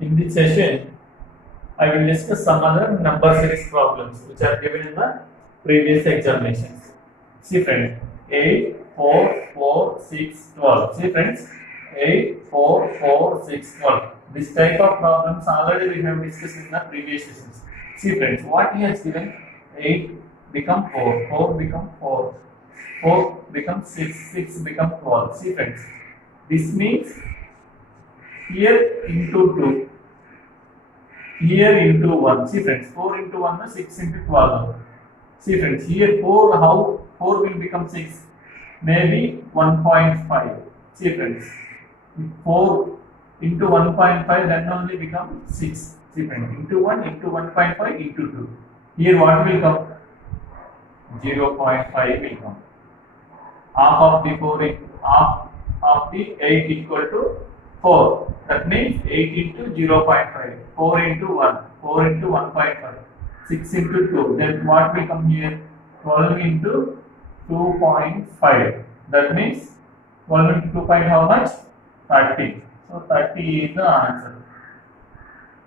In this session, I will discuss some other number series problems which are given in the previous examinations. See friends, 8, 4, 4, 6, 12. See friends, 8, 4, 4, 6, 12. This type of problems already we have discussed in the previous sessions. See friends, what he has given, 8 become 4, 4 become 4, 4 becomes 6, 6 become 12. See friends, this means here into 2, here into 1. See friends, 4 into 1 is 6 into 12. See friends, here 4, how 4 will become 6? Maybe 1.5. See friends, if 4 into 1.5 then only become 6. See friends, into 1 into 1.5 into 2. Here what will come? 0.5 will come. Half of the 4 half of the 8 equal to 4. That means 8 into 0.5. 4 into 1. 4 into 1.5. 6 into 2. Then what will come here? 12 into 2.5. That means 12 into 2 point how much? 30. So 30 is the answer.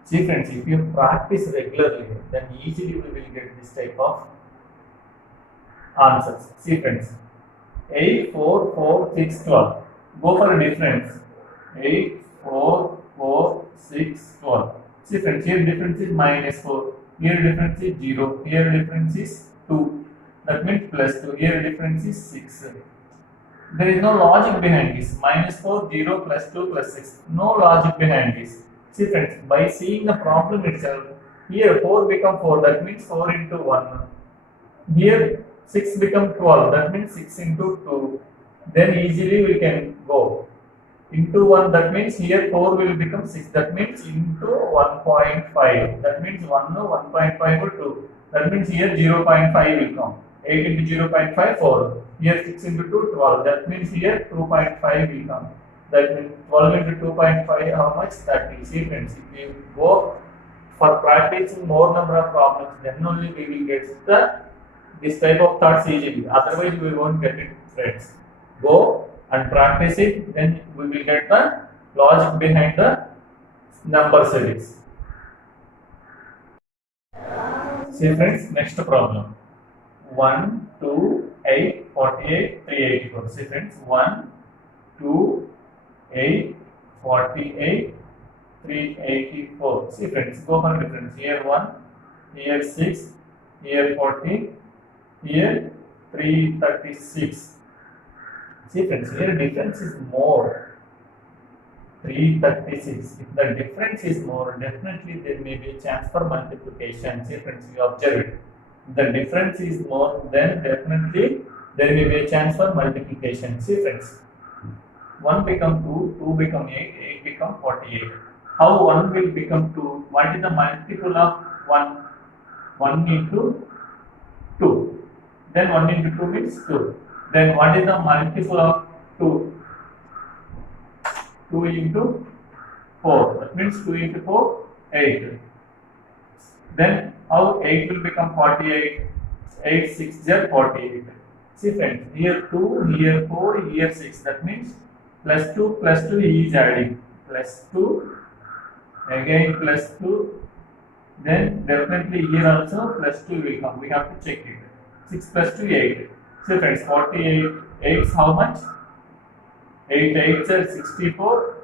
See friends, if you practice regularly, then easily we will get this type of answers. See friends, 8, 4, 4, 6, 12. Go for a difference. 8, 4, 4, 6, 12. See friends, here difference is minus 4. Here difference is 0. Here difference is 2. That means plus 2. Here difference is 6. There is no logic behind this. Minus 4, 0, plus 2, plus 6. No logic behind this. See friends, by seeing the problem itself, here 4 become 4. That means 4 into 1. Here 6 become 12. That means 6 into 2. Then easily we can go. Into 1, that means here 4 will become 6. That means into 1.5. That means 1 no 1.5 or 2. That means here 0.5 will come. 8 into 0.5, 4. Here 6 into 2, 12. That means here 2.5 will come. That means 12 into 2.5, how much? 30. See friends, if you go for practicing more number of problems, then only we will get this type of thoughts easily. Otherwise, we won't get it, friends. Go and practice it, then we will get the logic behind the number series. See friends, next problem. 1, 2, 8, 48, 384. See friends, 1, 2, 8, 48, 384. See friends, go for difference. Here 1, here 6, here 40, here 336. See friends, here difference is more. 336. If the difference is more, definitely there may be a chance for multiplication. See friends, you observe it. If the difference is more, then definitely there may be a chance for multiplication. See friends, 1 become 2, 2 become 8, 8 become 48. How 1 will become 2? What is the multiple of 1? 1 into 2. Then 1 into 2 means 2. Then what is the multiple of 2? 2 into 4. That means 2 into 4, 8. Then how 8 will become 48? 8, 6 are 48. See friends, here 2, here 4, here 6. That means plus 2 he is adding. Plus 2, again plus 2. Then definitely here also plus 2 will come. We have to check it. 6 plus 2, 8. So friends, 48, 8 is how much? 8 8s are 64,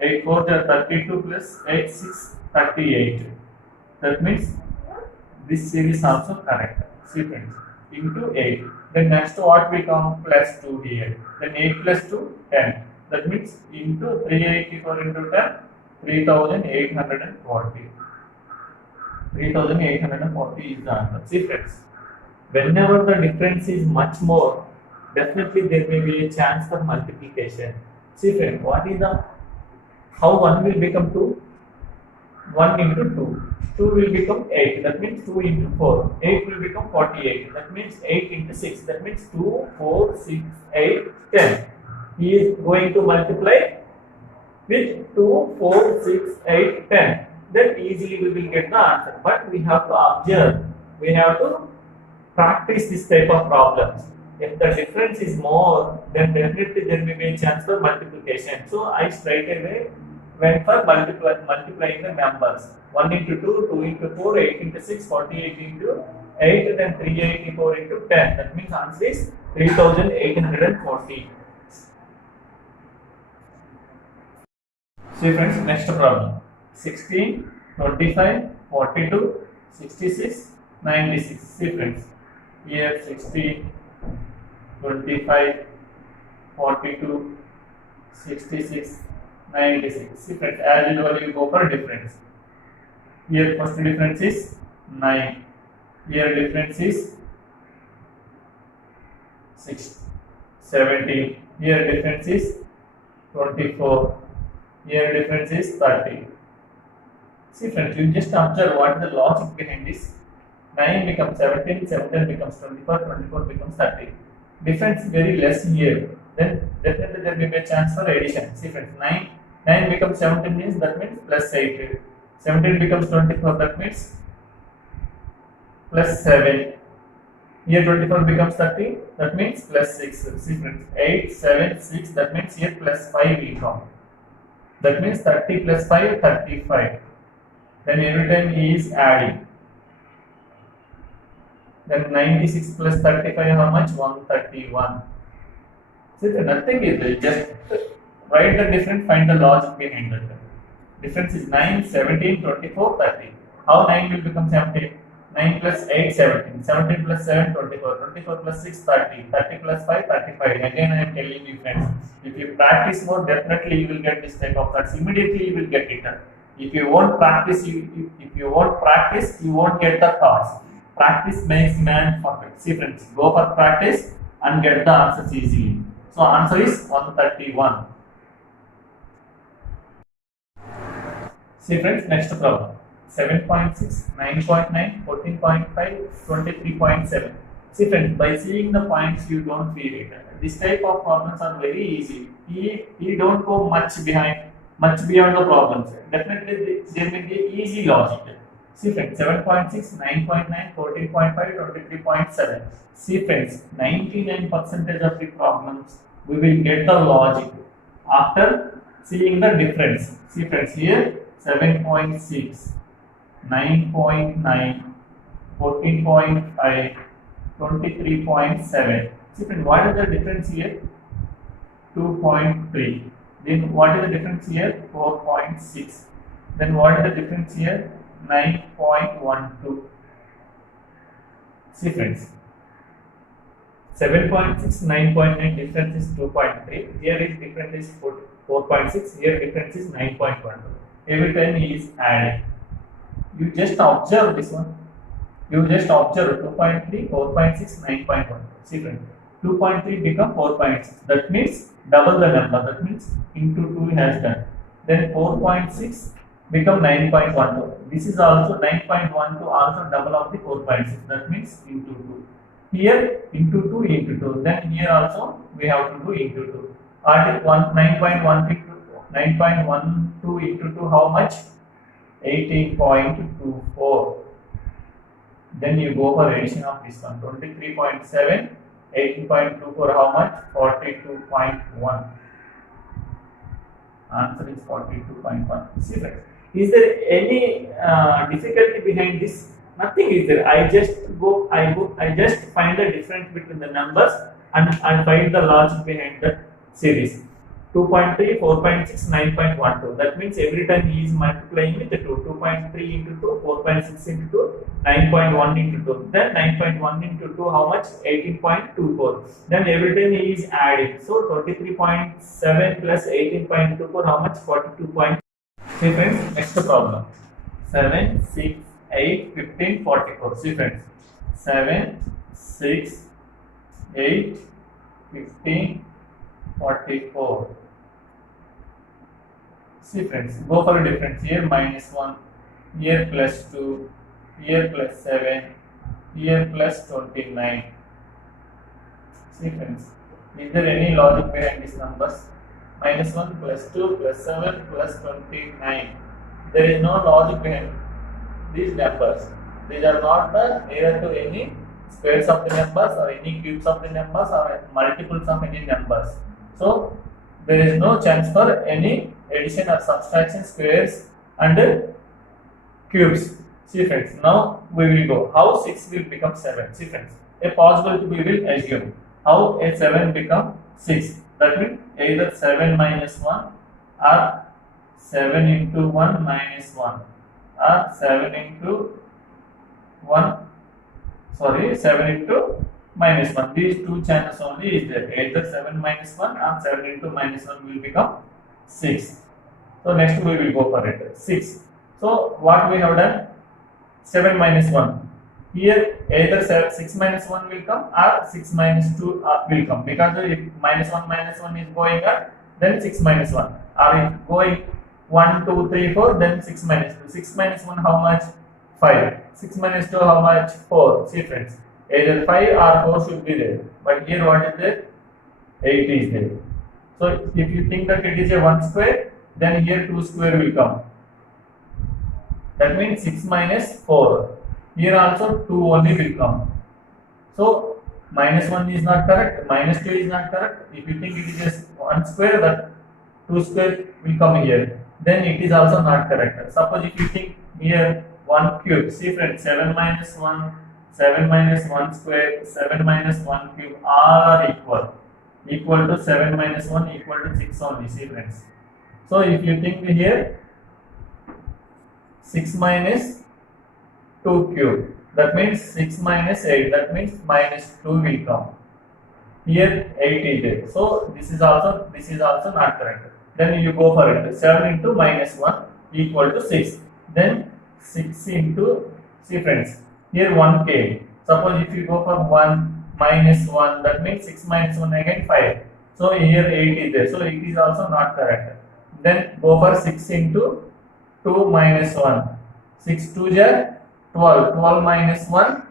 8 4s are 32 plus 8 6, 38. That means this series also correct. See friends, into 8. Then next what will come? Plus 2 here. Then 8 plus 2, 10. That means into 384 into 10, 3840. 3840 is the answer. See friends, whenever the difference is much more, definitely there may be a chance for multiplication. See friend, what is the, how 1 will become 2? 1 into 2. 2 will become 8. That means 2 into 4. 8 will become 48. That means 8 into 6. That means 2, 4, 6, 8, 10. He is going to multiply with 2, 4, 6, 8, 10. Then easily we will get the answer. But we have to observe. We have to practice this type of problems. If the difference is more, then definitely there may be a chance for multiplication. So I straight away when for multiplying the numbers. 1 into 2, 2 into 4, 8 into 6, 48 into 8, then 384 into 10. That means answer is 3840. See friends, next problem. 16, 25, 42, 66, 96. See friends, here 16, 25, 42, 66, 96. See friends, as usual you go for difference. Here first difference is 9. Here difference is 6, 17. Here difference is 24. Here difference is 30. See friends, you just observe what the logic behind this. 9 becomes 17, 17 becomes 24, 24 becomes 30. Difference very less here. Then definitely there will be a chance for addition. See friends, 9 becomes 17 means that means plus 8. 17 becomes 24, that means plus 7. Here 24 becomes 30, that means plus 6. See friends, 8, 7, 6, that means here plus 5 will come. That means 30 plus 5, 35. Then every time he is adding. Then 96 plus 35, how much? 131. See, nothing is there. Just write the difference, find the logic behind that. Difference is 9, 17, 24, 30. How 9 will become 17? 9 plus 8, 17. 17 plus 7, 24. 24 plus 6, 30. 30 plus 5, 35. Again, I am telling you friends, if you practice more, definitely you will get this type of cards. Immediately you will get it. If you won't practice, you won't get the cards. Practice makes man perfect. See friends, go for practice and get the answers easily. So answer is 131. See friends, next problem. 7.6, 9.9, 14.5, 23.7. See friends, by seeing the points you don't feel it. This type of problems are very easy. He don't go much beyond the problems. Definitely there will be easy logic. See friends, 7.6, 9.9, 14.5, 23.7. See friends, 99% of the problems we will get the logic after seeing the difference. See friends, here 7.6, 9.9, 14.5, 23.7. See friends, what is the difference here? 2.3. Then what is the difference here? 4.6. Then what is the difference here? 9.12. See friends, 7.6, 9.9 difference is 2.3. Here is difference is 4.6. Here difference is 9.12. Every time he is adding. You just observe this one. You just observe 2.3, 4.6, 9.1. See friends, 2.3 become 4.6. That means double the number. That means into 2 has done. Then 4.6 become 9.12. This is also 9.12, also double of the 4.6. That means into 2. Here into 2 into 2. Then here also we have to do into 2. Or 9.12 into 2, how much? 18.24. Then you go for addition of this one. 23.7, 18.24, how much? 42.1. Answer is 42.1. See friends, is there any difficulty behind this? Nothing is there. I just find the difference between the numbers and I find the logic behind the series. 2.3, 4.6, 9.12. That means every time he is multiplying with the 2. 2.3 into 2, 4.6 into 2, 9.1 into 2. Then 9.1 into 2, how much? 18.24. Then every time he is adding. So 23.7 plus 18.24, how much? 42. See friends, next problem. 7, 6, 8, 15, 44. See friends, 7, 6, 8, 15, 44. See friends, go for a difference. Here minus 1, here plus 2, here plus 7, here plus 29. See friends, is there any logic behind these numbers? Minus 1 plus 2 plus 7 plus 29. There is no logic behind these numbers. These are not neither to any squares of the numbers or any cubes of the numbers or multiples of any numbers. So there is no chance for any addition or subtraction, squares and cubes. See friends, now we will go how 6 will become 7. See friends, a possibility we will assume how a 7 become 6. That means either 7 minus 1 or 7 into 1 minus 1 or 7 into 7 into minus 1. These two chances only is there. Either 7 minus 1 or 7 into minus 1 will become 6. So next we will go for it. 6. So what we have done? 7 minus 1. Here either 6 minus 1 will come or 6 minus 2 will come, because if minus 1 is going up, then 6 minus 1, or if going 1, 2, 3, 4, then 6 minus 2. 6 minus 1 how much? 5. 6 minus 2 how much? 4. See friends, either 5 or 4 should be there, but here what is there? 8 is there. So if you think that it is a 1 square, then here 2 square will come. That means 6 minus 4. Here also 2 only will come. So minus 1 is not correct, minus 2 is not correct. If you think it is just 1 square, that 2 square will come here, then it is also not correct. Suppose if you think here 1 cube, see friends, 7 minus 1, 7 minus 1 square, 7 minus 1 cube are equal to 7 minus 1 equal to 6 only. See friends. So if you think here 6 minus 2 cube, that means 6 minus 8, that means minus 2 will come. Here 8 is there. So this is also not correct. Then you go for it. 7 into minus 1 equal to 6. Then 6 into, see friends, here 1 came. Suppose if you go for 1 minus 1, that means 6 minus 1 again 5. So here 8 is there. So it is also not correct. Then go for 6 into 2 minus 1. 6 2 is 12. 12 minus 1,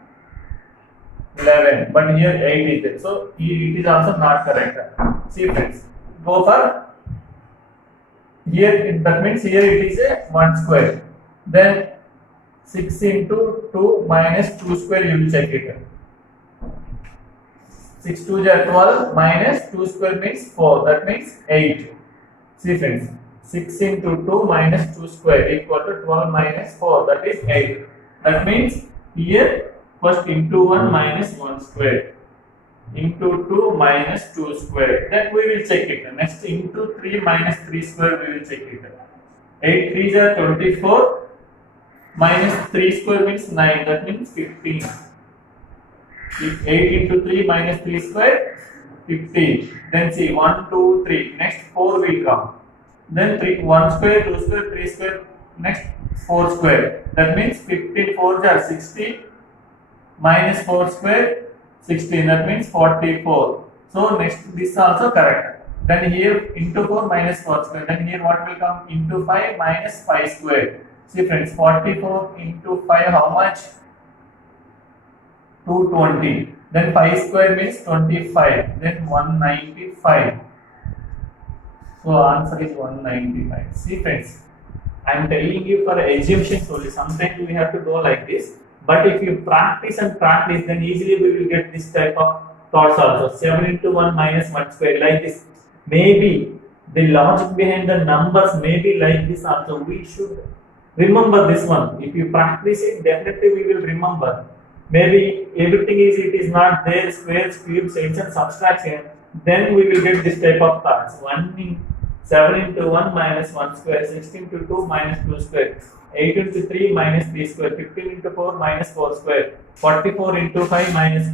11. But here 8 is there. So it is also not correct. See friends, go for here, that means here it is a 1 square. Then 6 into 2 minus 2 square, you will check it. 6 2 is 12 minus 2 square means 4. That means 8. See friends, 6 into 2 minus 2 square equal to 12 minus 4, that is 8. That means here first into 1 minus 1 square, into 2 minus 2 square. Then we will check it. Next into 3 minus 3 square we will check it. 8 3 is 24 minus 3 square means 9, that means 15. If 8 into 3 minus 3 square, 15. Then see 1 2 3, next 4 will come. Then 1 square, 2 square, 3 square, next 4 square. That means 15 4s are 60 minus 4 square 16. That means 44. So next this also correct. Then here into 4 minus 4 square. Then here what will come? Into 5 minus 5 square. See friends, 44 into 5 how much? 220. Then 5 square means 25. Then 195. So answer is 195. See friends, I am telling you for assumptions only. Sometimes we have to go like this. But if you practice and practice, then easily we will get this type of thoughts also. 7 into 1 minus 1 square, like this. Maybe the logic behind the numbers may be like this also. We should remember this one. If you practice it, definitely we will remember. Maybe everything it is not there, squares, cubes, addition, subtraction. Then we will get this type of thoughts. 7 into 1 minus 1 square, 16 into 2 minus 2 square, 8 into 3 minus 3 square, 15 into 4 minus 4 square, 44 into 5 minus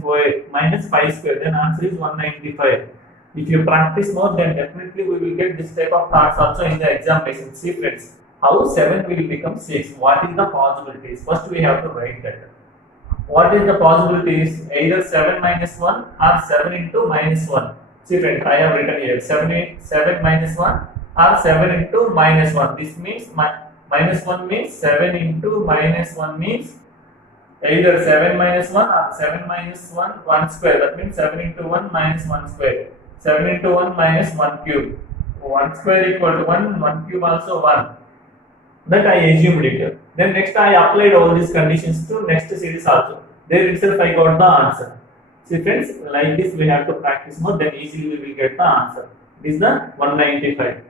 5 square. Then answer is 195. If you practice more, then definitely we will get this type of thoughts also in the examination. See friends, how 7 will become 6? What is the possibilities? First we have to write that. What is the possibilities? Either 7 minus 1 or 7 into minus 1. See friends, I have written here 7 minus 1 or 7 into minus 1. This means minus 1 means 7 into minus 1 means either 7 minus 1 or 7 minus 1 square. That means 7 into 1 minus 1 square. 7 into 1 minus 1 cube. 1 square equal to 1, 1 cube also 1. That I assumed it. Then next I applied all these conditions to next series also. There itself I got the answer. See friends, like this we have to practice more, then easily we will get the answer. This is the 195.